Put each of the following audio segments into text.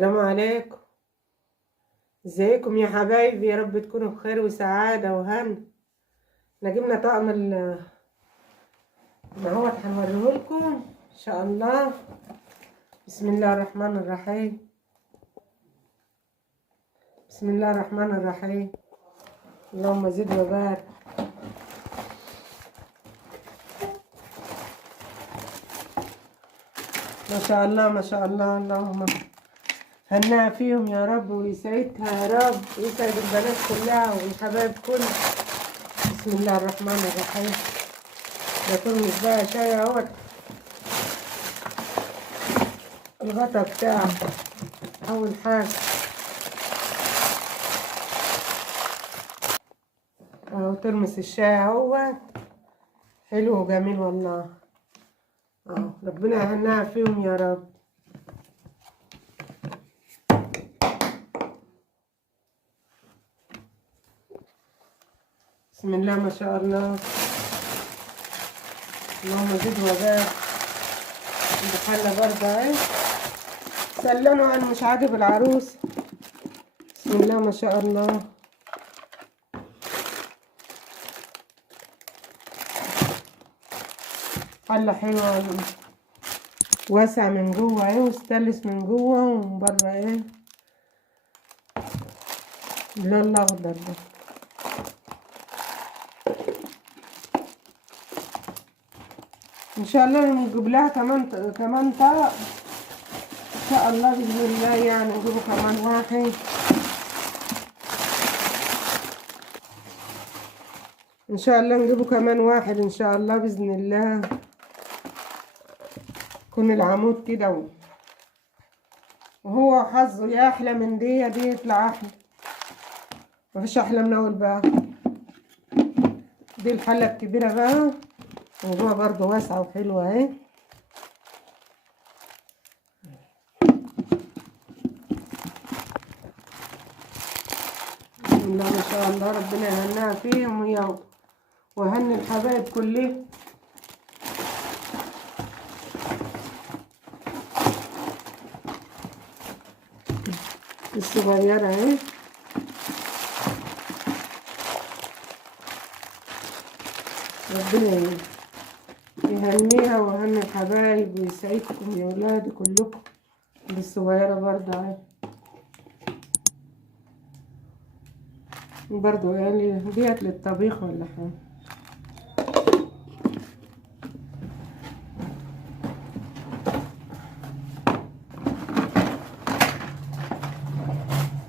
السلام عليكم. ازيكم يا حبايبي؟ يا رب تكونوا بخير وسعادة وهنا. احنا جبنا طقم اهوت هنوريهولكم ان شاء الله. بسم الله الرحمن الرحيم. بسم الله الرحمن الرحيم. اللهم زد وبارك. ما شاء الله ما شاء الله. اللهم هنها فيهم يا رب ويسعدها يا رب ويسعد البنات كلها والحبايب كلها. بسم الله الرحمن الرحيم. ده ترمس بقى شاي اهوت، الغطا بتاعه اول حاجة اهو، ترمس الشاي اهوت حلو وجميل والله. اهو ربنا يهنها فيهم يا رب. بسم الله ما شاء الله. اللهم زد وبارك. الحلة برضه اهي، سلموا عن مش عاجب العروس. بسم الله ما شاء الله. حلة حلوة واسع من جوه اهي وستانلس من جوه ومن بره ايه اللون الاخضر ده. ان شاء الله نجيب لها كمان طبق ان شاء الله باذن الله، يعني نجيبه كمان واحد ان شاء الله، نجيبه كمان واحد ان شاء الله باذن الله. يكون العمود كده وهو حظه يا احلى من دي يطلع احلى. مفيش احلى من اول بقى. دي الحله الكبيره بقى وجوه برضه واسعه وحلوه اهي. بسم الله ما شاء الله. ربنا يهنها فيهم وهن الحبايب كلهم. الصغيره اهي. ربنا يهنيها ويهني الحبايب ويسعدكم يا ولادي كلكم. دي الصغيره برضه اهي برضه، يعني ديت للطبيخ ولا حاجه.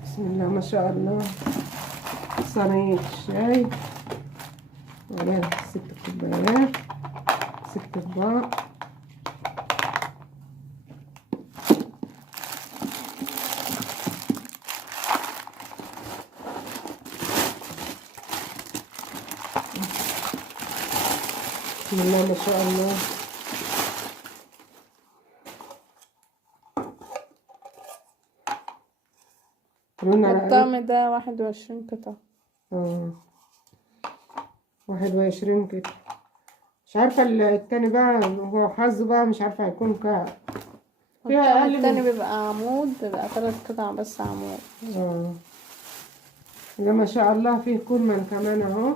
بسم الله ما شاء الله. صينية الشاي وعليها 6 كوبايات، 6 اطباق. بسم الله ما شاء الله. الطقم ده 21 قطعة. 21 كده. مش عارفة التاني بقى هو حظه بقى، مش عارفة هيكون كام. فيها اقل التاني بيبقى عمود، بيبقى 3 قطع بس عمود. ده ما شاء الله فيه كولمان كمان اهو.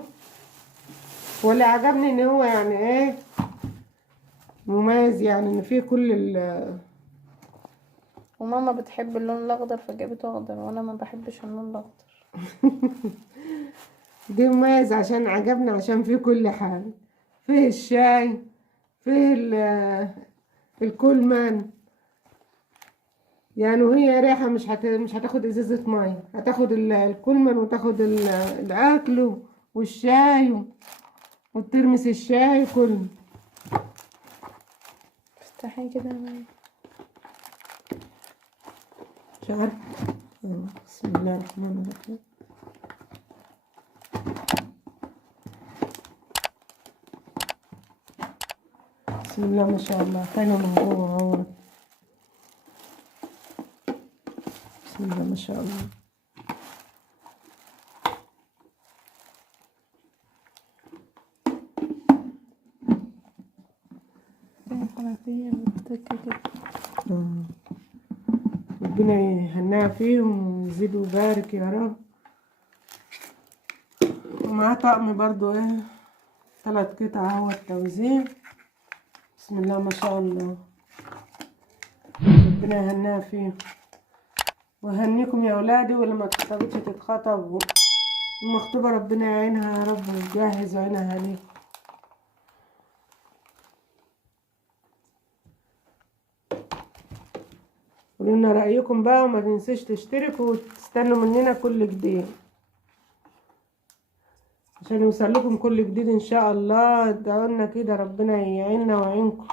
واللي عجبني ان هو يعني ايه مميز، يعني ان فيه كل وماما بتحب اللون الاخضر فجابته اخضر، وانا ما بحبش اللون الاخضر. دي مميز عشان عجبني، عشان فيه كل حاجة. فيه الشاي، فيه الكولمان، يعني وهي ريحة مش هتاخد ازازة مية، هتاخد الكولمان وتاخد الاكل والشاي وترمس الشاي كله. افتحي كده معايا. مش عارفة. بسم الله الرحمن الرحيم. بسم الله ما شاء الله. حلو من جوه اهو. بسم الله ما شاء الله. الحنفية بتتك كده. ربنا يهنيها فيهم ويزيد ويبارك يا رب. ومعاه طقم برضو ايه 3 قطع اهو التوزيع. بسم الله ما شاء الله. ربنا يهنيها فيهم ويهنيكم يا اولادي، واللي ما اتخطبتش تتخطب، والمخطوبة ربنا يعينها يا رب ويجهز عينها ليكم. قولوا لنا رأيكم بقى، وما تنسوش تشتركوا وتستنوا مننا كل جديد عشان يوصل لكم كل جديد ان شاء الله. ادعوا لنا كده ربنا يعيننا ويعينكم.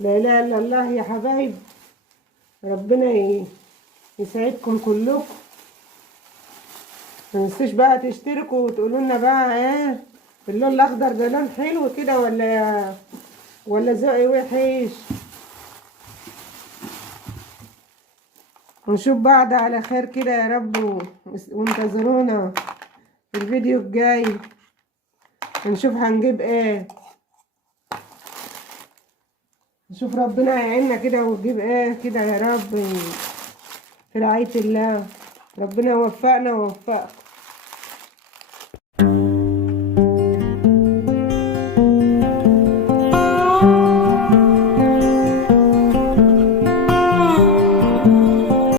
لا اله الا الله يا حبايب. ربنا يسعدكم كلكم. ما تنسوش بقى تشتركوا وتقولوا لنا بقى ايه اللون الاخضر ده لون حلو كده ولا ذوقي وحش. ونشوف بعض على خير كده يا رب، وانتظرونا في الفيديو الجاي نشوف هنجيب ايه. نشوف ربنا يعيننا كده ونجيب ايه كده يا رب في رعاية الله. ربنا يوفقنا ويوفقكم.